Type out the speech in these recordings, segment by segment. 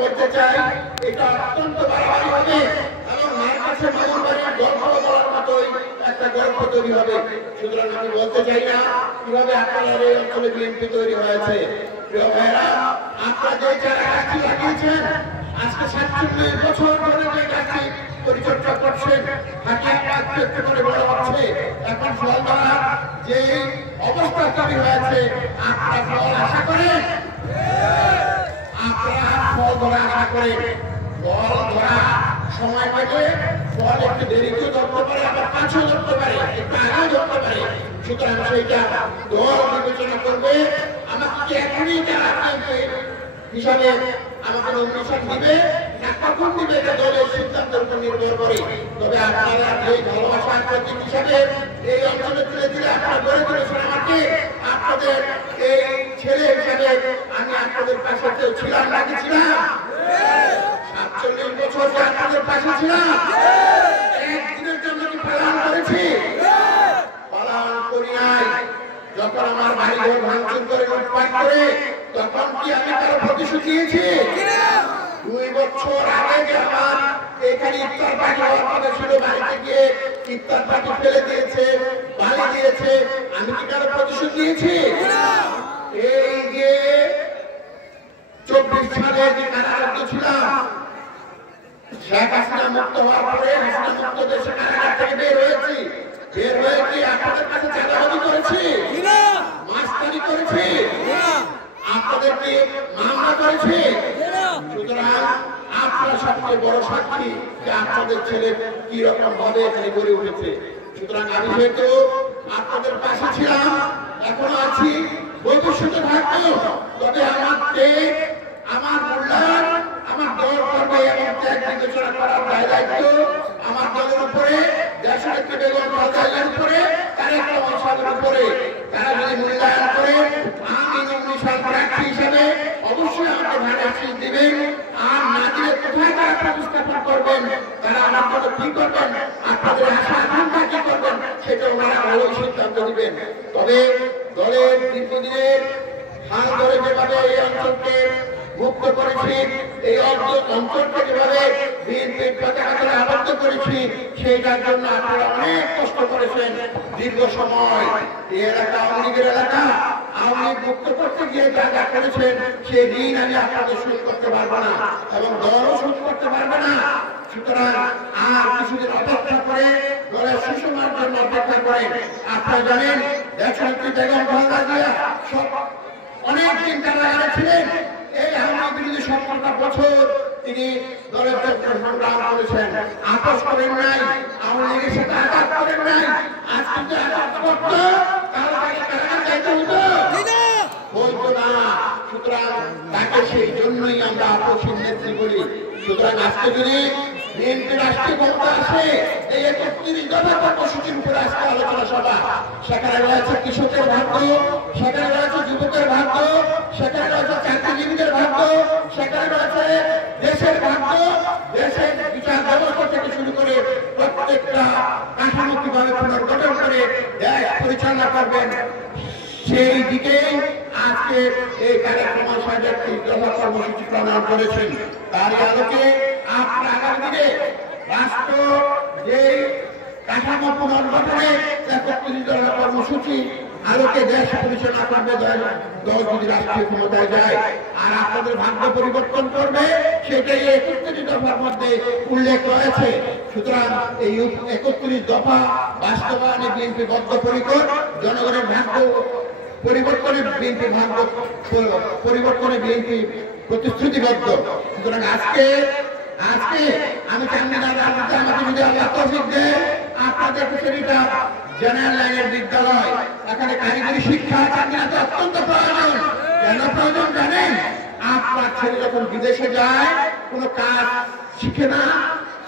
বলতে চাই এটা অত্যন্ত বাড়াবাড়ি হবে এবং মায়ের কাছে মামুন বাড়ির গল্প বলার মতোই একটা গল্প তৈরি হবে। সুতরাং আমি বলতে চাই না কিভাবে আপনার এই অঞ্চলে বিএনপি তৈরি হয়েছে। প্রিয় ভাইরা, আপনারা যে যারা গাছটি লাগিয়েছেন আজকে 47 বছর ধরে যে গাছটি পরিচর্যা করছেন, হাঁটিয়ে একটু একটু করে বড় হচ্ছে, এখন ফল ধরার যে অবস্থা তৈরি হয়েছে, আপনারা ফল আশা করেন? আপনারা ফল ধরা আশা করেন? ফল ধরা সময় পেলে ফল একটু দেরিতেও ধরতে পারে, আবার কাছেও ধরতে পারে, একটু আগেও ধরতে পারে। সুতরাং সেইটা দল বিবেচনা করবে। আমাকে এখনই যারা হিসাবে আমাকে নমিনেশন দিবে না কখন দিবে এটা দলের সিদ্ধান্তের উপর নির্ভর করে। তবে আপনারা যে ভালোবাসার প্রতীক হিসাবে এই অঞ্চলে তুলে দিলে আপনারা গড়ে তুলেছেন আমাকে, আপনাদের এই ছেলে হিসাবে আমি আপনাদের পাশে কেউ ছিলাম নাকি ছিলাম? 47 বছর যে আপনাদের পাশে ছিলাম, একদিনের জন্য কি পালন করেছি? পালন করি নাই। যখন আমার বাড়ি ঘর ভাঙচুর করে লুটপাট করে তখন কি আমি কারো প্রতিশোধ দিয়েছি? 2 বছর আগে যে আমার এখানে ইফতার পার্টি হওয়ার কথা ছিল, বাড়িতে গিয়ে ইফতার পার্টি ফেলে দিয়েছে, বাড়ি দিয়েছে, আমি কি কারো প্রতিশোধ দিয়েছি? এই যে 24 সালে যে কারারুদ্ধ ছিলাম, শেখ হাসিনা মুক্ত হওয়ার পরে হাসিনা মুক্ত দেশে কারাগার থেকে বের হয়েছি, বের হয়ে কি আপনাদের কাছে চাঁদাবাজি করেছি? মাস্তানি করেছি? আপনাদেরকে মামলা করেছে? সুতরাং আপনারা সবচেয়ে বড় সাক্ষী যে আপনাদের ছেলে কি রকম ভাবে এখানে গড়ে উঠেছে। সুতরাং আমি হয়তো আপনাদের পাশে ছিলাম, এখনো আছি, ভবিষ্যতে থাকবো। তবে আমার মূল্যায়ন আমার দল করবে এবং ত্যাগ বিবেচনা করার দায়িত্ব আমার দলের উপরে, দেশনেত্রী বেগম খালেদা জিয়ার উপরে, তারেক রহমান সাহেবের উপরে। তারা যদি মূল্যায়ন করে আমি নমিনেশন প্রার্থী হিসেবে অবশ্যই আমাকে ভ্যাকেন্সি দিবেন, আর না দিলে কোথায় তারা প্রতিস্থাপন করবেন, তারা আমার জন্য কি করবেন, আপনাদের আশা আকাঙ্ক্ষা কি করবেন, সেটা ওনারা ভালোই সিদ্ধান্ত দিবেন। তবে দলের দীর্ঘদিনের হাল ধরে যেভাবে এই অঞ্চলকে মুক্ত করেছি, এই অঞ্চলকে যেভাবে বিএনপির পতাকা আবদ্ধ করেছি, সেইটার জন্য আপনারা অনেক কষ্ট করেছেন দীর্ঘ সময়। এই এলাকা আওয়ামী লীগের এলাকা, আওয়ামী লীগ মুক্ত করতে গিয়ে যা যা করেছেন সেই ঋণ আমি আপনাদের শোধ করতে পারবো না এবং দলও শোধ করতে পারবে না। সুতরাং আর কিছুদিন অপেক্ষা করে দলের সুষমার জন্য অপেক্ষা করেন। আপনারা জানেন দেশনেত্রী বেগম খালেদা জিয়া অনেকদিন কারাগারে ছিলেন। এই হামলা বিরোধী 17টা বছর তিনি দলের সংগ্রাম করেছেন, আপোষ করেন নাই, আওয়ামী লীগের সাথে আঘাত করেন নাই। আজকে যে আঘাত করত তাহলে তাকে কারাগার যাইতে হতো? বলতো না। সুতরাং তাকে সেই জন্যই আমরা আপোষের নেত্রী বলি। সুতরাং আজকে যদি বিএনপি রাষ্ট্রীয় ক্ষমতা আসে, এই 31 দফা কর্মসূচির উপরে আজকে আলোচনা সভা, সেখানে রয়েছে কৃষকের ভাগ্য, সেখানে রয়েছে যুবকের ভাগ্য, সেখানে রয়েছে চাকরিজীবীদের ভাগ্য, সেখানে রয়েছে দেশের ভাগ্য, দেশের বিচার ব্যবস্থা থেকে শুরু করে প্রত্যেকটা কাঠামো কিভাবে পুনর্গঠন করে দেশ পরিচালনা করবেন, সেই দিকেই আজকে এই কার্যক্রম সাহেবের 30 দফা কর্মসূচি প্রণয়ন করেছেন। তার আলোকে আপনার আগামী দিনে রাষ্ট্র যে কাঠামো পুনর্গঠনে 31 দফা কর্মসূচি আলোকে দেশ পরিচালনা করবে দল যদি রাষ্ট্রীয় ক্ষমতায় যায়, আর আপনাদের ভাগ্য পরিবর্তন করবে, সেটাই 31 দফার মধ্যে উল্লেখ রয়েছে। সুতরাং এই 31 দফা বাস্তবায়নে বিএনপি বদ্ধপরিকর, জনগণের ভাগ্য পরিবর্তনে বিএনপি ভাগ্য পরিবর্তনে বিএনপি প্রতিশ্রুতিবদ্ধ। সুতরাং আজকে আমি চান্দিনা রাজনীতি আমাকে যদি আল্লাহ তৌফিক দেয়, আপনাদের সেটা জেনারেল লাইনের বিদ্যালয়, এখানে কারিগরি শিক্ষা চান্দিনাতে অত্যন্ত প্রয়োজন। কেন প্রয়োজন জানেন? আপনার ছেলে যখন বিদেশে যায় কোনো কাজ শিখে না,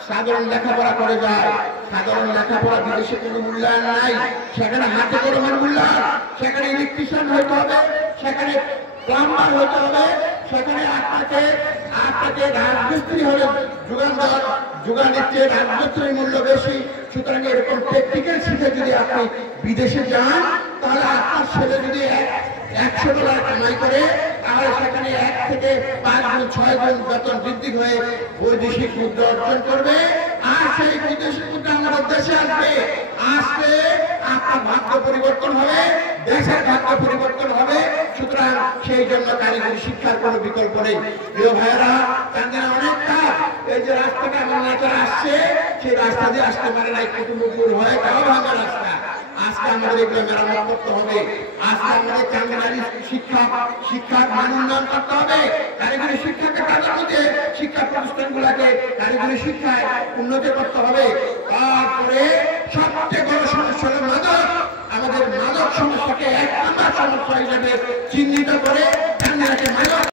সাধারণ লেখাপড়া করে যায়, সাধারণ লেখাপড়া বিদেশে কোনো মূল্যায়ন নাই, সেখানে হাতে কলমের মূল্যায়ন, সেখানে ইলেকট্রিশিয়ান হতে হবে, সেখানে প্লাম্বার হতে হবে, সেখানে আপনাকে রাজমিস্ত্রি হলে যোগানের চেয়ে রাজমিস্ত্রির মূল্য বেশি। সুতরাং এরকম টেকনিক্যাল শিখে যদি আপনি বিদেশে যান, তাহলে আপনার ছেলে যদি $100 কামাই করে, তাহলে সেখানে 1 থেকে 5 গুণ 6 গুণ বেতন বৃদ্ধি হয়ে বৈদেশিক মুদ্রা অর্জন করবে। আর সেই বৈদেশিক মুদ্রা আমাদের দেশে আসবে, আসলে আপনার ভাগ্য পরিবর্তন হবে, দেশের ভাগ্য পরিবর্তন হবে। সুতরাং সেই জন্য কারিগরি শিক্ষার কোনো বিকল্প নেই। প্রিয় ভাইয়েরা, তাদের অনেক কাজ, এই যে রাস্তাটা আমার নেতারা আসছে, সেই রাস্তা দিয়ে আসতে পারে না, একটু মুকুর হয়ে যাওয়া ভাঙা রাস্তা। আজকে আমাদের এগুলো মেরামত করতে হবে। আজকে আমাদের কারিগরি শিক্ষার মান উন্নয়ন করতে হবে। কারিগরি শিক্ষাকে প্রাধান্য দিয়ে শিক্ষা প্রতিষ্ঠানগুলোকে কারিগরি শিক্ষায় উন্নতি করতে হবে। তারপরে সবচেয়ে বড় সমস্যা হলো মাদক। আমাদের মাদক সমস্যাকে 1 নম্বর সমস্যা হিসেবে চিহ্নিত করে মাদক